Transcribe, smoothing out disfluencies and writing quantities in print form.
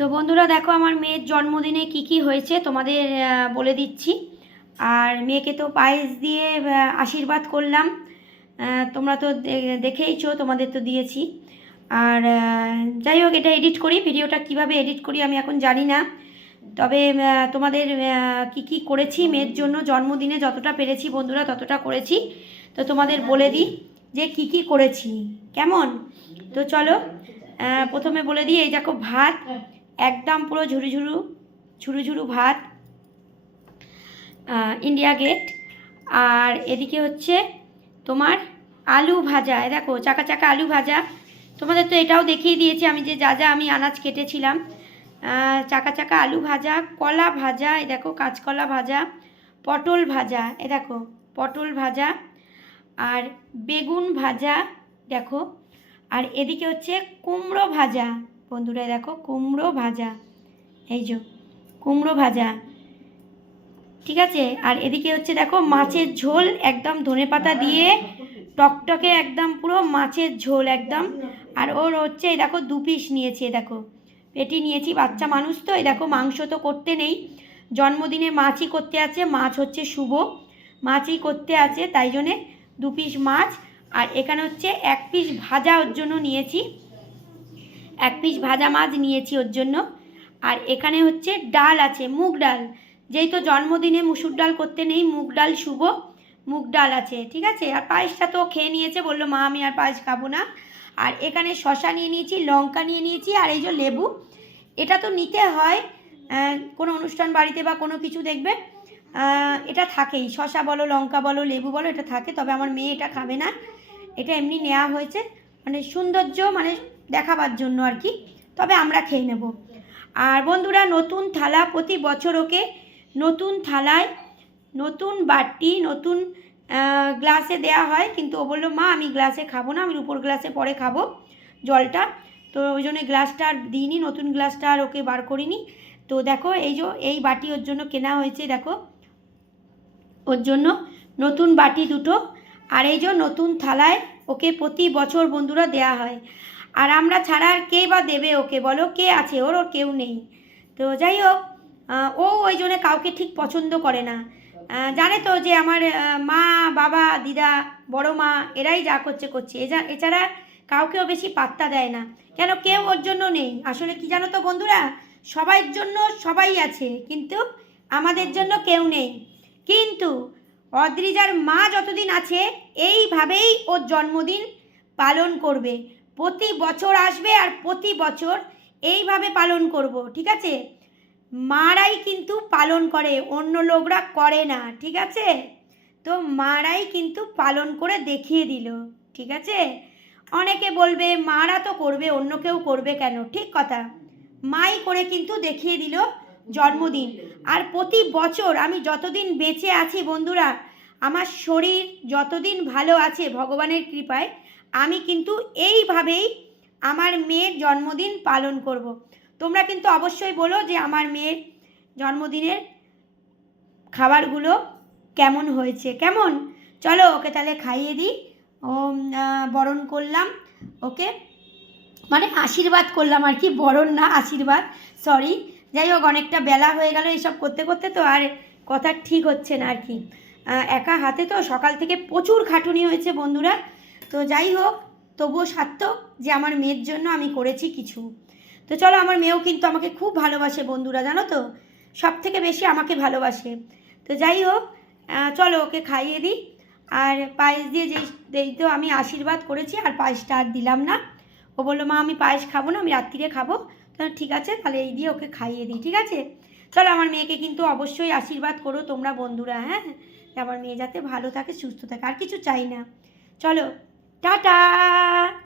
তো বন্ধুরা দেখো আমার মেয়ের জন্মদিনে কি হয়েছে তোমাদের বলে দিচ্ছি। আর মেয়েকে তো পায়েস দিয়ে আশীর্বাদ করলাম। তোমরা তো দেখেইছো, তোমাদের তো দিয়েছি। আর যাই হোক, এটা এডিট করি, ভিডিওটা কিভাবে এডিট করি আমি এখন জানি না। তবে তোমাদের কি করেছি মেয়ের জন্য জন্মদিনে, যতটা পেরেছি বন্ধুরা ততটা করেছি। তো তোমাদের বলে দিই যে কি করেছি, কেমন? তো চলো প্রথমে বলে দিই। এই দেখো ভাত, একদম পুরো ঝুরু ভাত, ইন্ডিয়া গেট। আর এদিকে হচ্ছে তোমার আলু ভাজা, দেখো চাকা চাকা আলু ভাজা। তোমাদের তো এটাও দেখিয়ে দিয়েছি আমি যে যা আমি আনাজ কেটেছিলাম। চাকা চাকা আলু ভাজা, কলা ভাজা, এ দেখো কাঁচকলা ভাজা, পটল ভাজা, এ দেখো পটল ভাজা, আর বেগুন ভাজা দেখো। আর এদিকে হচ্ছে কুমড়ো ভাজা বন্ধুরা, দেখো কুমড়ো ভাজা, এই যে কুমড়ো ভাজা, ঠিক আছে। আর এদিকে হচ্ছে দেখো মাছের ঝোল, একদম ধনেপাতা দিয়ে টকটকে, একদম পুরো মাছের ঝোল একদম। আর ওর হচ্ছে এই দেখো 2 পিস নিয়েছি, দেখো পেটি নিয়েছি, বাচ্চা মানুষ তো। এই দেখো মাংস তো করতে নেই, জন্মদিনে মাছই করতে আছে, মাছ হচ্ছে শুভ, মাছই করতে আছে, তাই জন্যে 2 পিস মাছ। আর এখানে হচ্ছে 1 পিস ভাজা ওর জন্য নিয়েছি, 1 পিস ভাজা মাছ নিয়েছি ওর জন্য। আর এখানে হচ্ছে ডাল আছে, মুগ ডাল, যেই তো জন্মদিনে মুসুর ডাল করতে নেই, মুগ ডাল শুভ, মুগ ডাল আছে, ঠিক আছে। আর পায়েসটা তো খেয়ে নিয়েছে, বললো মা আমি আর পায়েস খাবো না। আর এখানে শশা নিয়ে নিয়েছি, লঙ্কা নিয়ে নিয়েছি, আর এই যে লেবু, এটা তো নিতে হয় কোনো অনুষ্ঠান বাড়িতে বা কোনো কিছু দেখবে এটা থাকেই, শশা বলো লঙ্কা বলো লেবু বলো, এটা থাকে। তবে আমার মেয়ে এটা খাবে না, এটা এমনি নেওয়া হয়েছে, মানে সৌন্দর্য, মানে দেখাবার জন্য আর কি, তবে আমরা খেয়ে নেব। আর বন্ধুরা নতুন থালা, প্রতি বছর ওকে নতুন থালায়, নতুন বাটি, নতুন গ্লাসে দেয়া হয়, কিন্তু ও বললো মা আমি গ্লাসে খাবো না, আমি উপর গ্লাসে পরে খাবো জলটা। তো ওই জন্য গ্লাসটা আর দিইনি, নতুন গ্লাসটা আর ওকে বার করিনি। তো দেখো এই যে এই বাটি ওর জন্য কেনা হয়েছে, দেখো ওর জন্য নতুন বাটি দুটো। আর এই যে নতুন থালায় ওকে প্রতি বছর বন্ধুরা দেয়া হয়। আর আমরা ছাড়া আর কে বা দেবে ওকে, বলো কে আছে, ওর কেউ নেই। তো যাই হোক, ও ওই জন্য কাউকে ঠিক পছন্দ করে না। জানে তো যে আমার মা বাবা দিদা বড় মা এরাই যা করছে, এছাড়া কাউকেও বেশি পাত্তা দেয় না। কেন, কেউ ওর জন্য নেই। আসলে কি জানো তো বন্ধুরা, সবার জন্য সবাই আছে, কিন্তু আমাদের জন্য কেউ নেই। কিন্তু অদ্রিজার মা যতদিন আছে এইভাবেই ওর জন্মদিন পালন করবে, প্রতি বছর আসবে আর প্রতি বছর এইভাবে পালন করব, ঠিক আছে। মারাই কিন্তু পালন করে, অন্য লোকরা করে না, ঠিক আছে। তো মারাই কিন্তু পালন করে দেখিয়ে দিল, ঠিক আছে। অনেকে বলবে মারা তো করবে, অন্য কেউ করবে কেন, ঠিক কথা, মাই করে কিন্তু দেখিয়ে দিল জন্মদিন। আর প্রতি বছর আমি যতদিন বেঁচে আছি বন্ধুরা, আমার শরীর যতদিন ভালো আছে ভগবানের কৃপায়, আমি কিন্তু এইভাবেই আমার মেয়ের জন্মদিন পালন করব। তোমরা কিন্তু অবশ্যই বলো যে আমার মেয়ের জন্মদিনের খাবারগুলো কেমন হয়েছে, কেমন। চলো ওকে তাহলে খাইয়ে দিই। ও বরণ করলাম ওকে, মানে আশীর্বাদ করলাম আর কি, বরণ না আশীর্বাদ, সরি। যাই হোক, অনেকটা বেলা হয়ে গেল এইসব করতে করতে, তো আর কথা ঠিক হচ্ছে না আর কি, একা হাতে তো সকাল থেকে প্রচুর খাটুনি হয়েছে বন্ধুরা। তো যাই হোক, তবুও সার্থক যে আমার মেয়ের জন্য আমি করেছি কিছু। তো চলো, আমার মেয়েও কিন্তু আমাকে খুব ভালোবাসে বন্ধুরা, জানো তো, সব থেকে বেশি আমাকে ভালোবাসে। তো যাই হোক, চলো ওকে খাইয়ে দিই। আর পায়েস দিয়ে যেই তো আমি আশীর্বাদ করেছি, আর পায়েসটা আর দিলাম না। ও বললো মা আমি পায়েস খাবো না, আমি রাত্রিরে খাবো। তো ঠিক আছে, তাহলে এই দিয়ে ওকে খাইয়ে দিই, ঠিক আছে। চলো, আমার মেয়েকে কিন্তু অবশ্যই আশীর্বাদ করো তোমরা বন্ধুরা, হ্যাঁ, আমার মেয়ে যাতে ভালো থাকে সুস্থ থাকে, আর কিছু চাই না। চলো, টাটা।